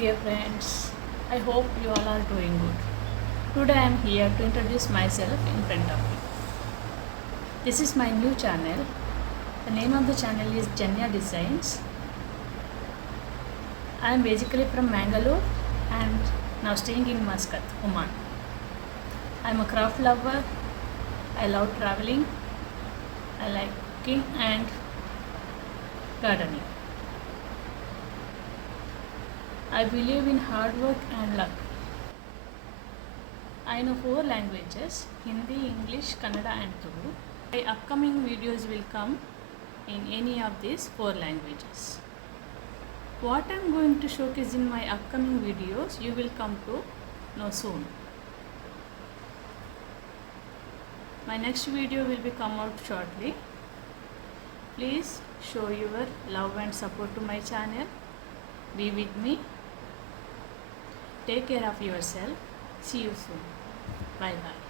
dear friends. I hope you all are doing good. Today I am here to introduce myself in front of you. This is my new channel. The name of the channel is Janya Designs. I am basically from Mangalore and now staying in Muscat, Oman. I am a craft lover. I love traveling. I like cooking and gardening. I believe in hard work and luck. I know 4 languages: Hindi, English, Kannada and Telugu. My upcoming videos will come in any of these 4 languages. What I am going to showcase in my upcoming videos you will come to know soon. My next video will be come out shortly. Please show your love and support to my channel. Be with me. Take care of yourself. See you soon. Bye bye.